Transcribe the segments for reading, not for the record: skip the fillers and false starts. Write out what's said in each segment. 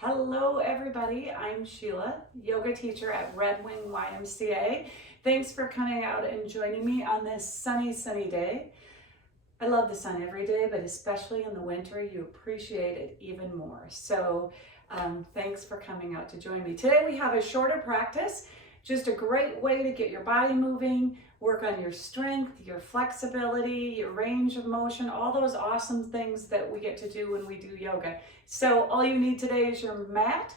Hello everybody, I'm Sheila, yoga teacher at Red Wing YMCA. Thanks for coming out and joining me on this sunny day. I love the sun every day, but especially in the winter, you appreciate it even more. So thanks for coming out to join me. Today we have a shorter practice, just a great way to get your body moving, work on your strength, your flexibility, your range of motion, all those awesome things that we get to do when we do yoga. So all you need today is your mat,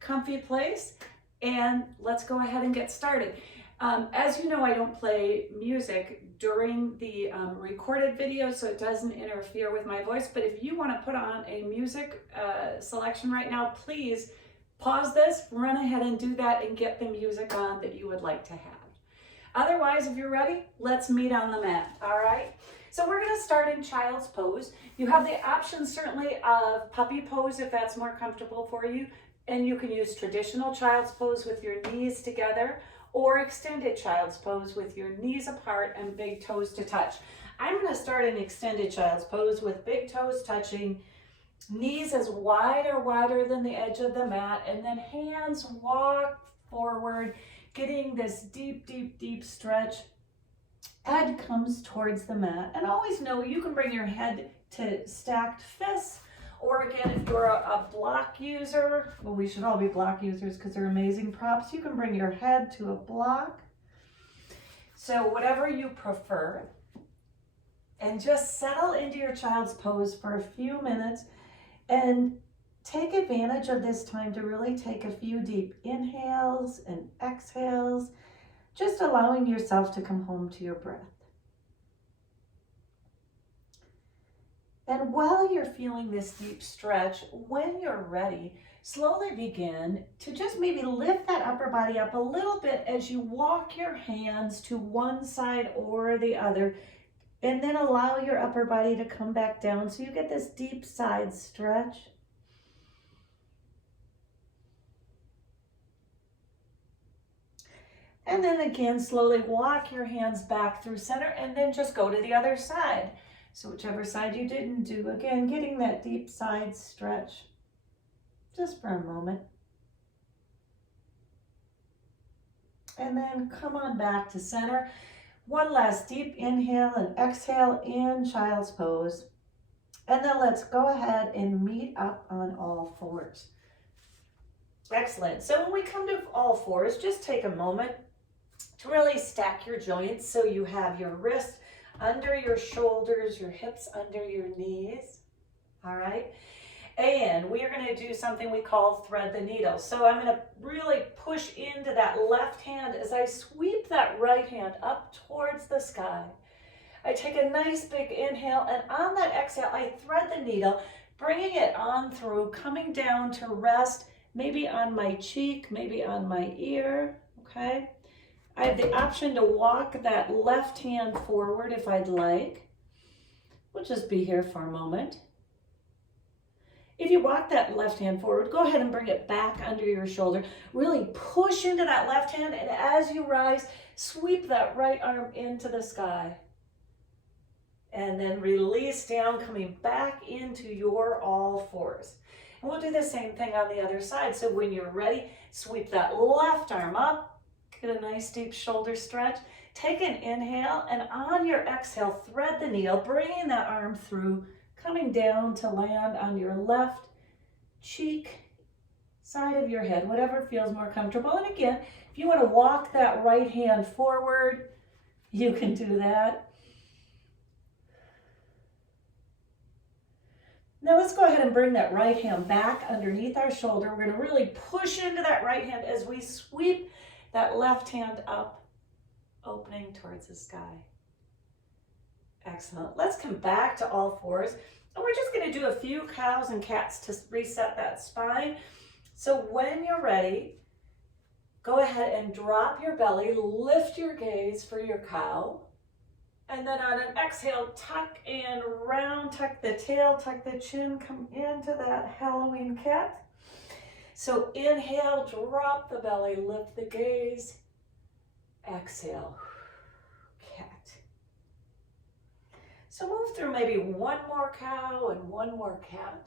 comfy place, and let's go ahead and get started. As you know, I don't play music during the recorded video, so it doesn't interfere with my voice, but if you want to put on a music selection right now, please pause this, run ahead and do that and get the music on that you would like to have. Otherwise, if you're ready, let's meet on the mat, all right? So we're gonna start in child's pose. You have the option certainly of puppy pose if that's more comfortable for you, and you can use traditional child's pose with your knees together, or extended child's pose with your knees apart and big toes to touch. I'm gonna start in extended child's pose with big toes touching, knees as wide or wider than the edge of the mat, and then hands walk forward, getting this deep stretch. Head comes towards the mat, and always know you can bring your head to stacked fists, or again, if you're a block user, well, we should all be block users because they're amazing props, you can bring your head to a block. So whatever you prefer, and just settle into your child's pose for a few minutes and take advantage of this time to really take a few deep inhales and exhales, just allowing yourself to come home to your breath. And while you're feeling this deep stretch, when you're ready, slowly begin to just maybe lift that upper body up a little bit as you walk your hands to one side or the other, and then allow your upper body to come back down so you get this deep side stretch. And then again, slowly walk your hands back through center and then just go to the other side. So whichever side you didn't do, again, getting that deep side stretch just for a moment. And then come on back to center. One last deep inhale and exhale in child's pose. And then let's go ahead and meet up on all fours. Excellent. So when we come to all fours, just take a moment to really stack your joints so you have your wrists under your shoulders, your hips under your knees, all right? And we are gonna do something we call thread the needle. So I'm gonna really push into that left hand as I sweep that right hand up towards the sky. I take a nice big inhale, and on that exhale, I thread the needle, bringing it on through, coming down to rest, maybe on my cheek, maybe on my ear, okay? I have the option to walk that left hand forward if I'd like. We'll just be here for a moment. If you walk that left hand forward, go ahead and bring it back under your shoulder. Really push into that left hand, and as you rise, sweep that right arm into the sky. And then release down, coming back into your all fours. And we'll do the same thing on the other side. So when you're ready, sweep that left arm up. Get a nice deep shoulder stretch. Take an inhale, and on your exhale, thread the needle, bringing that arm through, coming down to land on your left cheek, side of your head, whatever feels more comfortable. And again, if you want to walk that right hand forward, you can do that. Now let's go ahead and bring that right hand back underneath our shoulder. We're going to really push into that right hand as we sweep that left hand up, opening towards the sky. Excellent. Let's come back to all fours. And we're just going to do a few cows and cats to reset that spine. So when you're ready, go ahead and drop your belly, lift your gaze for your cow. And then on an exhale, tuck and round, tuck the tail, tuck the chin, come into that Halloween cat. So inhale, drop the belly, lift the gaze. Exhale, cat. So move through maybe one more cow and one more cat.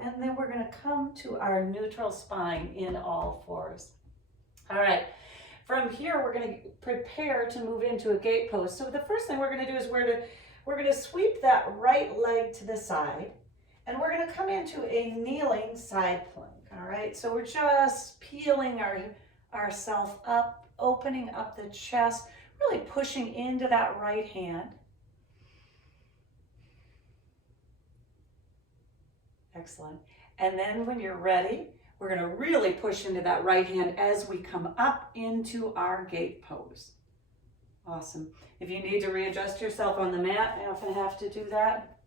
And then we're gonna come to our neutral spine in all fours. All right, from here, we're gonna prepare to move into a gate pose. So the first thing we're gonna do is we're gonna sweep that right leg to the side, and we're gonna come into a kneeling side plank, all right? So we're just peeling ourselves up, opening up the chest, really pushing into that right hand. Excellent. And then when you're ready, we're going to really push into that right hand as we come up into our gate pose. Awesome. If you need to readjust yourself on the mat, you often have to do that,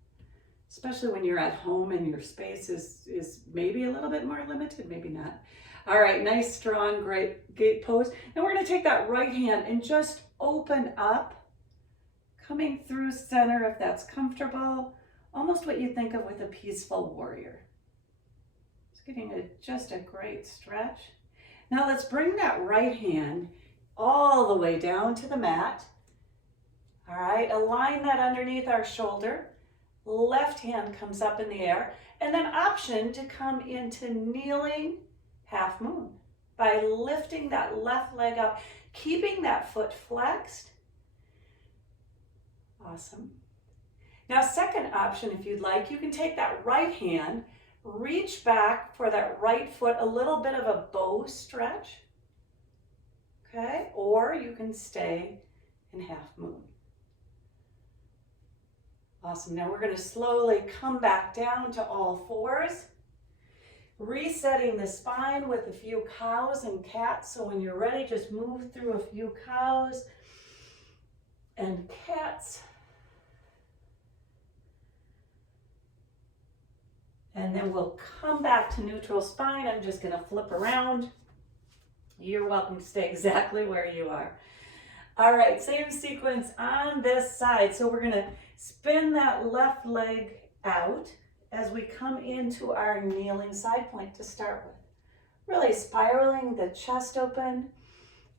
especially when you're at home and your space is maybe a little bit more limited, maybe not. All right, nice, strong, great gate pose. And we're going to take that right hand and just open up, coming through center if that's comfortable. Almost what you think of with a peaceful warrior. Just giving it just a great stretch. Now let's bring that right hand all the way down to the mat. All right, align that underneath our shoulder. Left hand comes up in the air. And then option to come into kneeling half moon by lifting that left leg up, keeping that foot flexed. Awesome. Now, second option, if you'd like, you can take that right hand, reach back for that right foot, a little bit of a bow stretch, okay? Or you can stay in half moon. Awesome. Now we're going to slowly come back down to all fours, resetting the spine with a few cows and cats. So when you're ready, just move through a few cows and cats. And then we'll come back to neutral spine. I'm just going to flip around. You're welcome to stay exactly where you are. All right, same sequence on this side. So we're going to spin that left leg out as we come into our kneeling side plank to start with. Really spiraling the chest open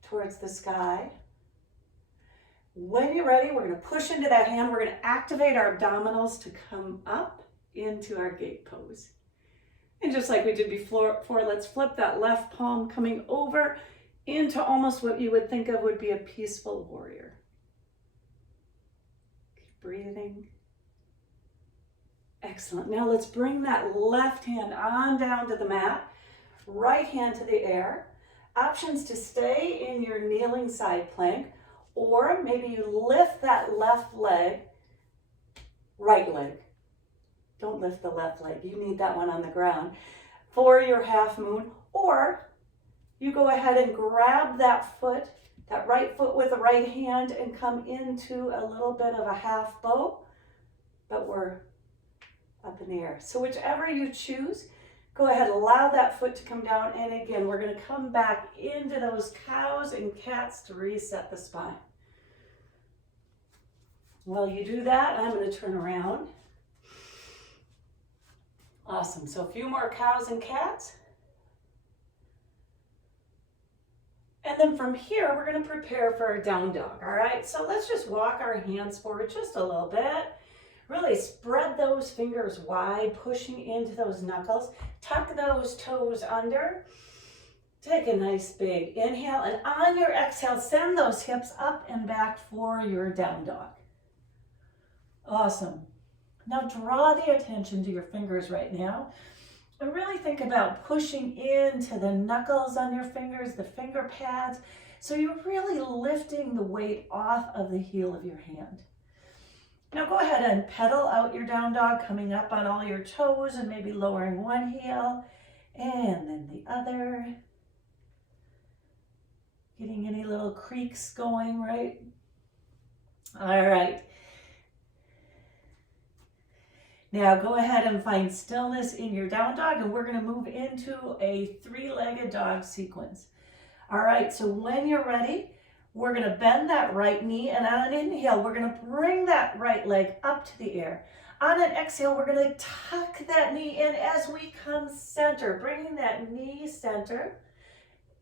towards the sky. When you're ready, we're going to push into that hand. We're going to activate our abdominals to come up into our gate pose. And just like we did before, let's flip that left palm coming over into almost what you would think of would be a peaceful warrior. Keep breathing. Excellent. Now let's bring that left hand on down to the mat, right hand to the air. Options to stay in your kneeling side plank, or maybe you lift that left leg, right leg. Don't lift the left leg. You need that one on the ground for your half moon. Or you go ahead and grab that foot, that right foot with the right hand, and come into a little bit of a half bow, but we're up in the air. So whichever you choose, go ahead, allow that foot to come down. And again, we're going to come back into those cows and cats to reset the spine. While you do that, I'm going to turn around. Awesome. So a few more cows and cats. And then from here, we're going to prepare for a down dog. All right. So let's just walk our hands forward just a little bit. Really spread those fingers wide, pushing into those knuckles. Tuck those toes under. Take a nice big inhale. And on your exhale, send those hips up and back for your down dog. Awesome. Now draw the attention to your fingers right now and really think about pushing into the knuckles on your fingers, the finger pads. So you're really lifting the weight off of the heel of your hand. Now go ahead and pedal out your down dog, coming up on all your toes and maybe lowering one heel and then the other. Getting any little creaks going, right? All right. Now go ahead and find stillness in your down dog, and we're going to move into a three-legged dog sequence. All right, so when you're ready, we're going to bend that right knee, and on an inhale, we're going to bring that right leg up to the air. On an exhale, we're going to tuck that knee in as we come center, bringing that knee center.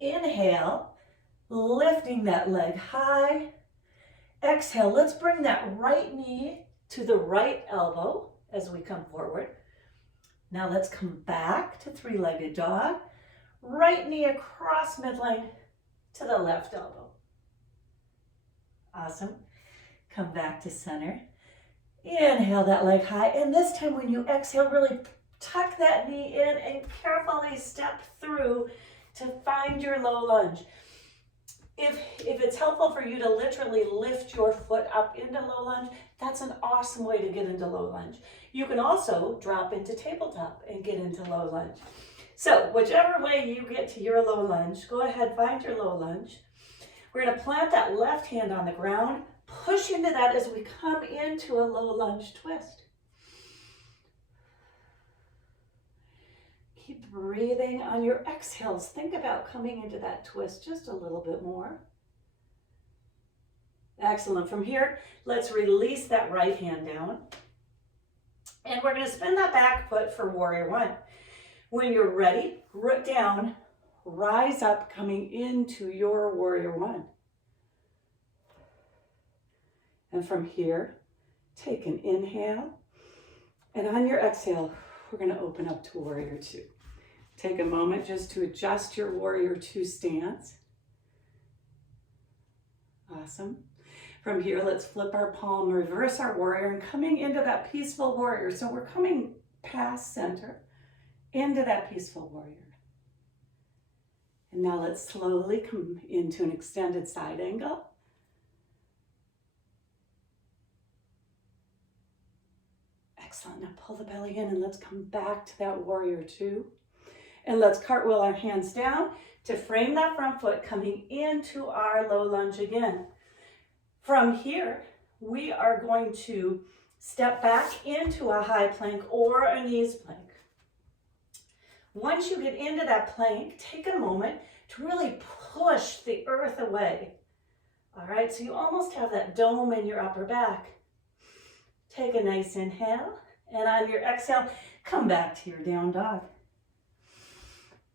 Inhale, lifting that leg high. Exhale, let's bring that right knee to the right elbow as we come forward. Now let's come back to three-legged dog. Right knee across midline to the left elbow. Awesome. Come back to center. Inhale that leg high. And this time when you exhale, really tuck that knee in and carefully step through to find your low lunge. If it's helpful for you to literally lift your foot up into low lunge, that's an awesome way to get into low lunge. You can also drop into tabletop and get into low lunge. So whichever way you get to your low lunge, go ahead, find your low lunge. We're going to plant that left hand on the ground, push into that as we come into a low lunge twist. Keep breathing on your exhales. Think about coming into that twist just a little bit more. Excellent. From here, let's release that right hand down. And we're going to spin that back foot for warrior one. When you're ready, root down, rise up, coming into your warrior one. And from here, take an inhale. And on your exhale, we're going to open up to warrior two. Take a moment just to adjust your warrior two stance. Awesome. From here, let's flip our palm, reverse our warrior, and coming into that peaceful warrior. So we're coming past center into that peaceful warrior. And now let's slowly come into an extended side angle. Excellent. Now pull the belly in and let's come back to that warrior two. And let's cartwheel our hands down to frame that front foot, coming into our low lunge again. From here, we are going to step back into a high plank or a knees plank. Once you get into that plank, take a moment to really push the earth away. All right, so you almost have that dome in your upper back. Take a nice inhale, and on your exhale, come back to your down dog.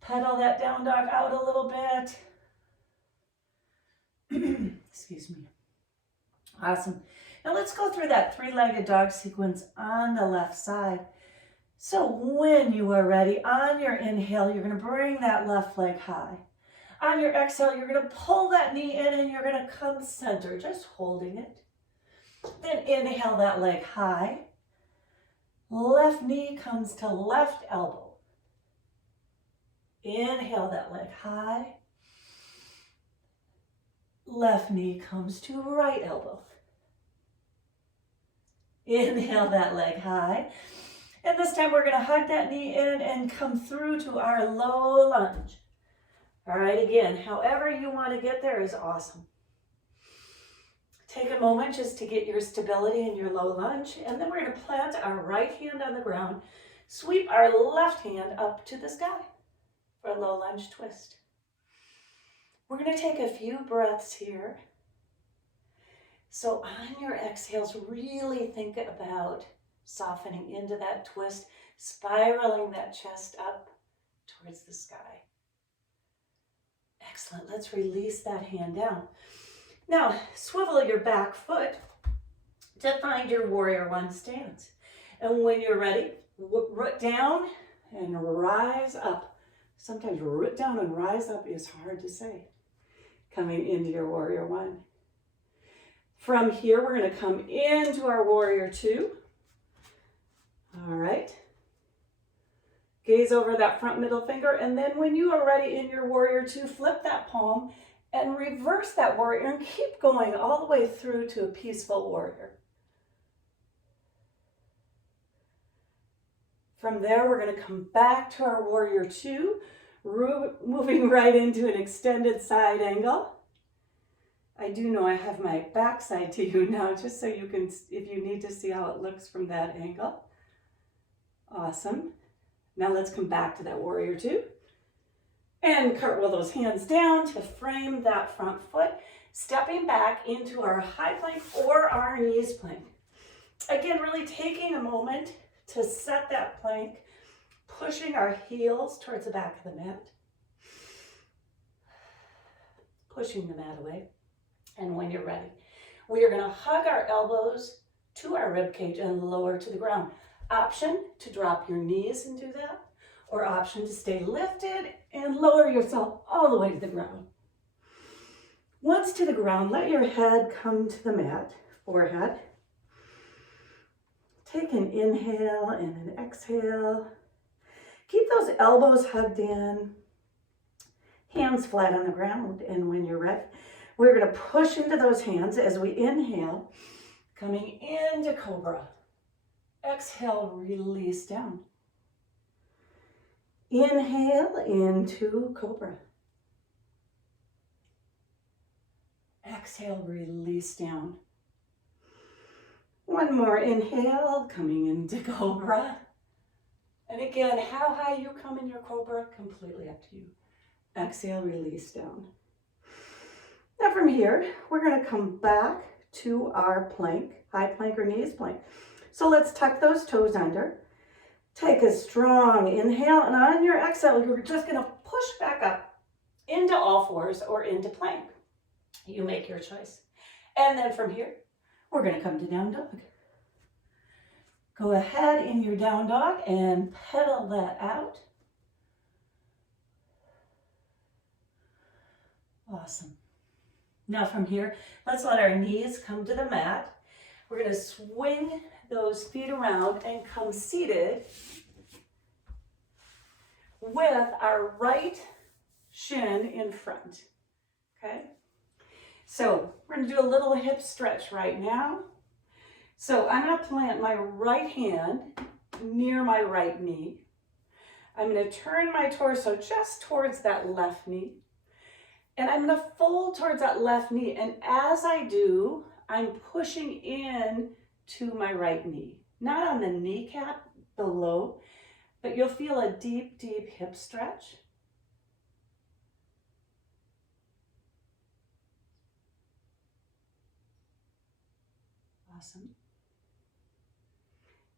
Pedal that down dog out a little bit. Excuse me. Awesome. Now let's go through that three-legged dog sequence on the left side. So when you are ready, on your inhale, you're going to bring that left leg high. On your exhale, you're going to pull that knee in and you're going to come center, just holding it. Then inhale that leg high. Left knee comes to left elbow. Inhale that leg high. Left knee comes to right elbow. Inhale that leg high. And this time we're going to hug that knee in and come through to our low lunge. All right, again, however you want to get there is awesome. Take a moment just to get your stability in your low lunge, and then we're going to plant our right hand on the ground, sweep our left hand up to the sky for a low lunge twist. We're going to take a few breaths here. So on your exhales, really think about softening into that twist, spiraling that chest up towards the sky. Excellent. Let's release that hand down. Now, swivel your back foot to find your warrior one stance. And when you're ready, root down and rise up. Sometimes root down and rise up is hard to say. Coming into your warrior one. From here, we're going to come into our warrior two. All right. Gaze over that front middle finger, and then when you are ready in your warrior two, flip that palm and reverse that warrior and keep going all the way through to a peaceful warrior. From there, we're going to come back to our warrior two, moving right into an extended side angle. I do know I have my backside to you now, just so you can, if you need to see how it looks from that angle. Awesome. Now let's come back to that warrior two. And cartwheel those hands down to frame that front foot, stepping back into our high plank or our knees plank. Again, really taking a moment to set that plank, pushing our heels towards the back of the mat, pushing the mat away. And when you're ready, we are going to hug our elbows to our rib cage and lower to the ground. Option to drop your knees and do that, or option to stay lifted and lower yourself all the way to the ground. Once to the ground, let your head come to the mat, forehead. Take an inhale and an exhale. Keep those elbows hugged in, hands flat on the ground, and when you're ready, we're going to push into those hands as we inhale, coming into Cobra. Exhale, release down. Inhale into Cobra. Exhale, release down. One more inhale, coming into Cobra. And again, how high you come in your Cobra, completely up to you. Exhale, release down. Now from here, we're going to come back to our plank, high plank or knees plank. So let's tuck those toes under. Take a strong inhale, and on your exhale, you're just going to push back up into all fours or into plank. You make your choice. And then from here, we're going to come to down dog. Go ahead in your down dog and pedal that out. Awesome. Now from here, let's let our knees come to the mat. We're going to swing those feet around and come seated with our right shin in front. Okay? So we're going to do a little hip stretch right now. So I'm going to plant my right hand near my right knee. I'm going to turn my torso just towards that left knee. And I'm going to fold towards that left knee. And as I do, I'm pushing in to my right knee. Not on the kneecap, below, but you'll feel a deep, deep hip stretch. Awesome.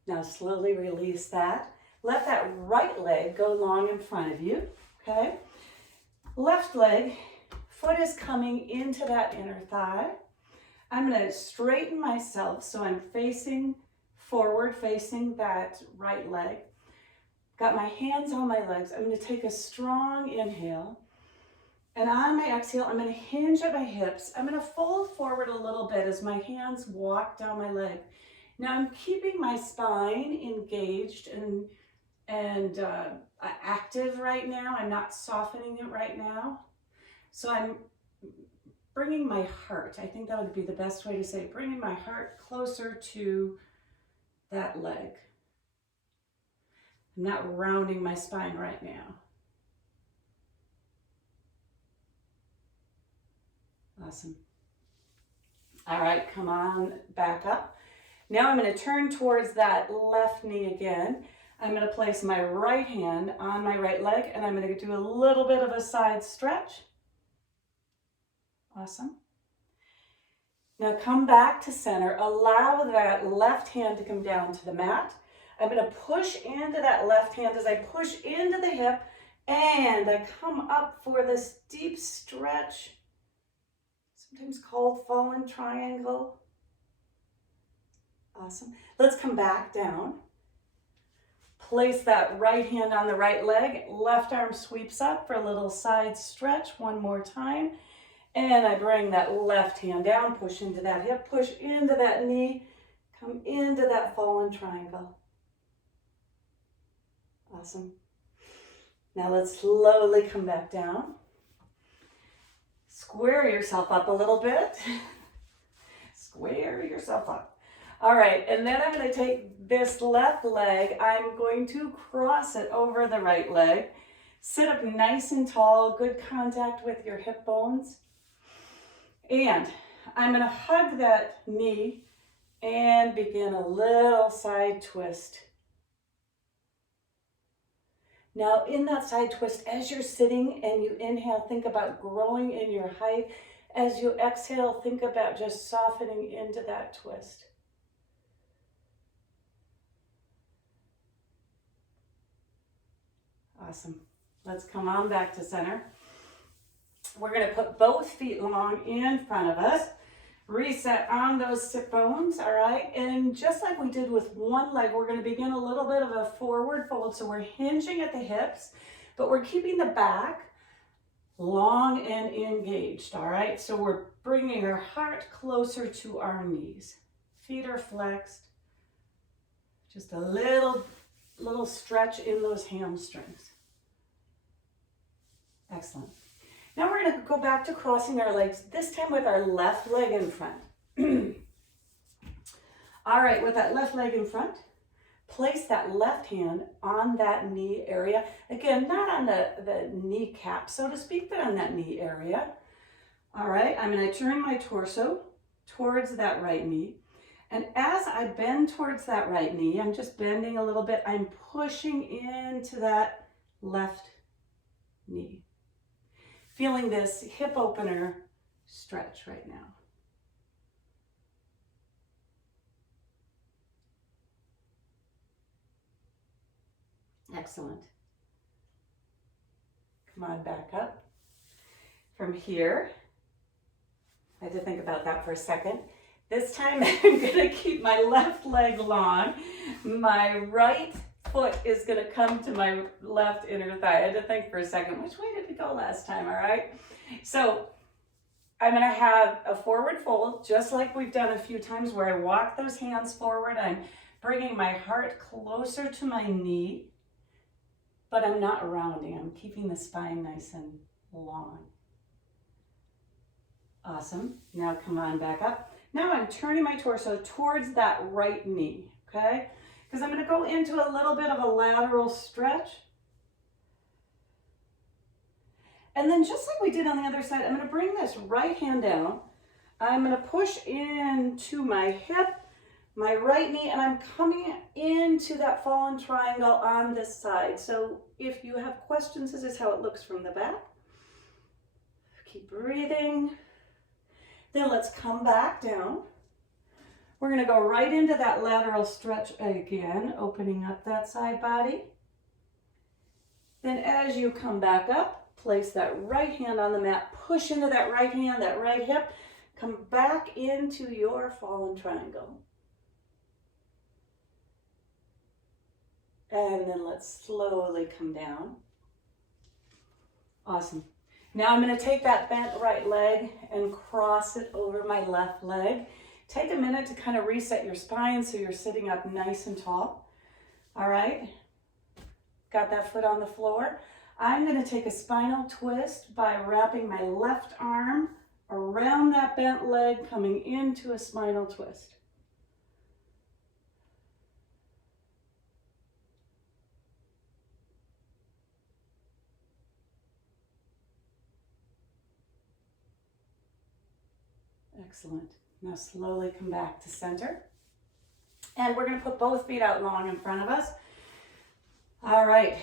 Now slowly release that. Let that right leg go long in front of you, okay? Left leg, foot is coming into that inner thigh. I'm going to straighten myself so I'm facing forward, facing that right leg. Got my hands on my legs. I'm going to take a strong inhale. And on my exhale, I'm going to hinge at my hips. I'm going to fold forward a little bit as my hands walk down my leg. Now I'm keeping my spine engaged and active right now. I'm not softening it right now. So I'm bringing my heart. I think that would be the best way to say it. Bringing my heart closer to that leg. I'm not rounding my spine right now. Awesome. All right, come on back up. Now I'm going to turn towards that left knee again. I'm going to place my right hand on my right leg, and I'm going to do a little bit of a side stretch. Awesome. Now come back to center. Allow that left hand to come down to the mat. I'm going to push into that left hand as I push into the hip, and I come up for this deep stretch, sometimes called fallen triangle. Awesome. Let's come back down. Place that right hand on the right leg. Left arm sweeps up for a little side stretch. One more time. And I bring that left hand down, push into that hip, push into that knee, come into that fallen triangle. Awesome. Now let's slowly come back down. Square yourself up a little bit. Square yourself up. All right, and then I'm going to take this left leg. I'm going to cross it over the right leg. Sit up nice and tall, good contact with your hip bones. And I'm going to hug that knee and begin a little side twist. Now in that side twist, as you're sitting and you inhale, think about growing in your height. As you exhale, think about just softening into that twist. Awesome. Let's come on back to center. We're going to put both feet long in front of us. Reset on those sit bones, all right? And just like we did with one leg, we're gonna begin a little bit of a forward fold. So we're hinging at the hips, but we're keeping the back long and engaged, all right? So we're bringing our heart closer to our knees. Feet are flexed. Just a little stretch in those hamstrings. Excellent. Now we're gonna go back to crossing our legs, this time with our left leg in front. All right, with that left leg in front, place that left hand on that knee area. Again, not on the kneecap, so to speak, but on that knee area. All right, I'm gonna turn my torso towards that right knee. And as I bend towards that right knee, I'm just bending a little bit, I'm pushing into that left knee. Feeling this hip opener stretch right now. Excellent. Come on, back up. From here, I had to think about that for a second. This time I'm gonna keep my left leg long. My right foot is gonna come to my left inner thigh. I had to think for a second, which way did it go last time, all right? So I'm gonna have a forward fold, just like we've done a few times, where I walk those hands forward. I'm bringing my heart closer to my knee, but I'm not rounding. I'm keeping the spine nice and long. Awesome. Now come on back up. Now I'm turning my torso towards that right knee, okay? Because I'm going to go into a little bit of a lateral stretch. And then just like we did on the other side, I'm going to bring this right hand down. I'm going to push into my hip, my right knee, and I'm coming into that fallen triangle on this side. So if you have questions, this is how it looks from the back. Keep breathing. Then let's come back down. We're going to go right into that lateral stretch again, opening up that side body. Then as you come back up, place that right hand on the mat, push into that right hand, that right hip, come back into your fallen triangle. And then let's slowly come down. Awesome. Now I'm going to take that bent right leg and cross it over my left leg. Take a minute to kind of reset your spine so you're sitting up nice and tall. All right. Got that foot on the floor. I'm going to take a spinal twist by wrapping my left arm around that bent leg, coming into a spinal twist. Excellent. Now slowly come back to center. And we're going to put both feet out long in front of us. All right.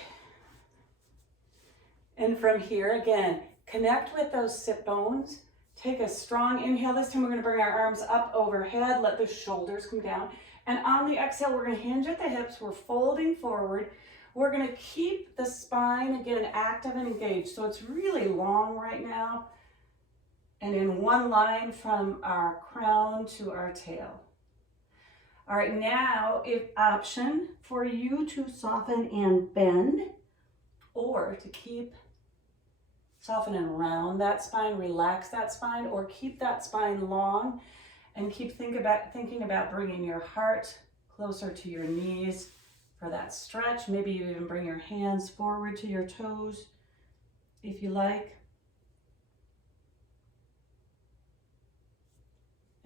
And from here, again, connect with those sit bones. Take a strong inhale. This time we're going to bring our arms up overhead. Let the shoulders come down. And on the exhale, we're going to hinge at the hips. We're folding forward. We're going to keep the spine, again, active and engaged. So it's really long right now. And in one line from our crown to our tail. All right, now if option for you to soften and bend, or to keep soften and round that spine, relax that spine, or keep that spine long and keep thinking about bringing your heart closer to your knees for that stretch. Maybe you even bring your hands forward to your toes if you like.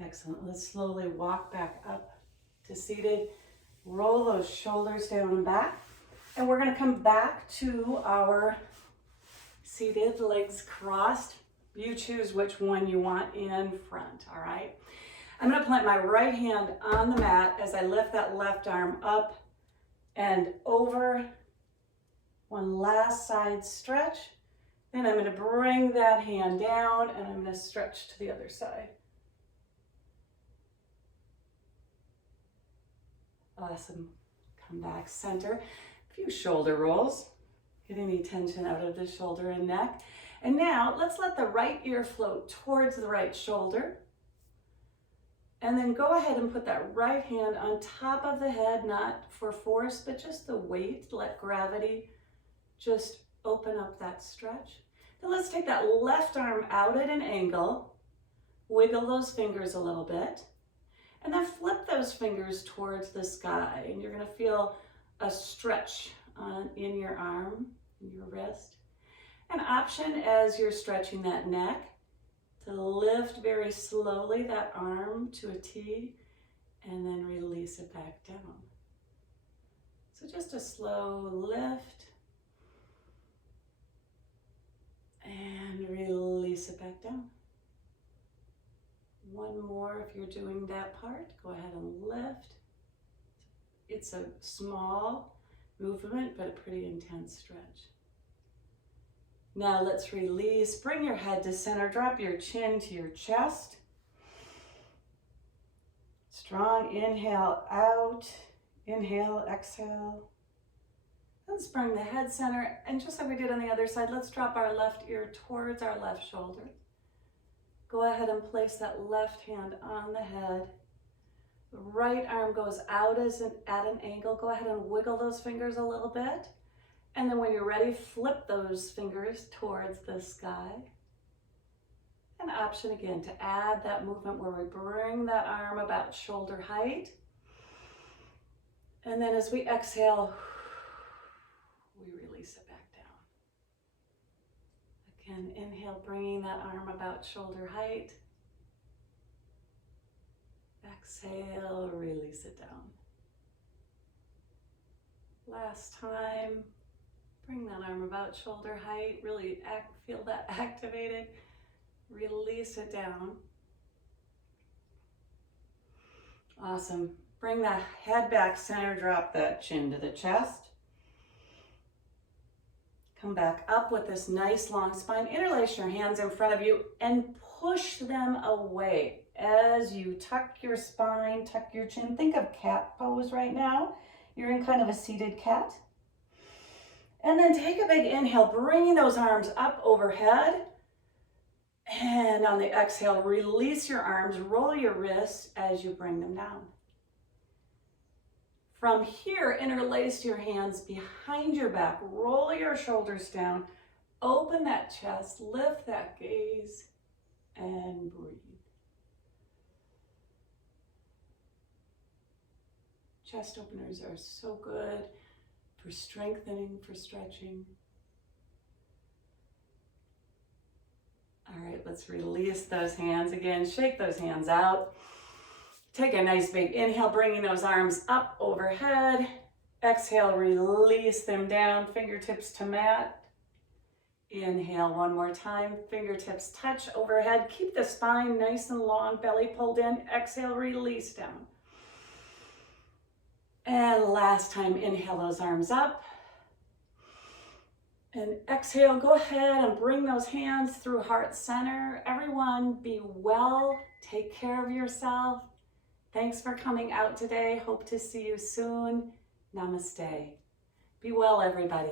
Excellent. Let's slowly walk back up to seated. Roll those shoulders down and back. And we're going to come back to our seated, legs crossed. You choose which one you want in front, all right? I'm going to plant my right hand on the mat as I lift that left arm up and over. One last side stretch. Then I'm going to bring that hand down and I'm going to stretch to the other side. Awesome. Come back center. A few shoulder rolls. Get any tension out of the shoulder and neck. And now let's let the right ear float towards the right shoulder. And then go ahead and put that right hand on top of the head, not for force, but just the weight. Let gravity just open up that stretch. Then let's take that left arm out at an angle, wiggle those fingers a little bit, and then flip those fingers towards the sky. And you're gonna feel a stretch in your arm, in your wrist. An option as you're stretching that neck to lift very slowly that arm to a T and then release it back down. So just a slow lift and release it back down. One more if you're doing that part. Go ahead and lift. It's a small movement, but a pretty intense stretch. Now let's release. Bring your head to center. Drop your chin to your chest. Strong inhale out. Inhale, exhale. Let's bring the head center. And just like we did on the other side, let's drop our left ear towards our left shoulder. Go ahead and place that left hand on the head. The right arm goes out at an angle. Go ahead and wiggle those fingers a little bit. And then when you're ready, flip those fingers towards the sky. An option again to add that movement where we bring that arm about shoulder height. And then as we exhale, we release it back down. Again, inhale, bringing that arm about shoulder height. Exhale, release it down. Last time. Bring that arm about shoulder height, really feel that activated. Release it down. Awesome. Bring that head back center, drop that chin to the chest. Come back up with this nice long spine. Interlace your hands in front of you and push them away as you tuck your spine, tuck your chin. Think of cat pose right now. You're in kind of a seated cat. And then take a big inhale, bringing those arms up overhead. And on the exhale, release your arms, roll your wrists as you bring them down. From here, interlace your hands behind your back, roll your shoulders down, open that chest, lift that gaze, and breathe. Chest openers are so good for strengthening, for stretching. All right, let's release those hands again. Shake those hands out. Take a nice big inhale, bringing those arms up overhead. Exhale, release them down, fingertips to mat. Inhale one more time, fingertips touch overhead. Keep the spine nice and long, belly pulled in. Exhale, release down. And last time, inhale those arms up. And exhale, go ahead and bring those hands through heart center. Everyone, be well, take care of yourself. Thanks for coming out today. Hope to see you soon. Namaste. Be well, everybody.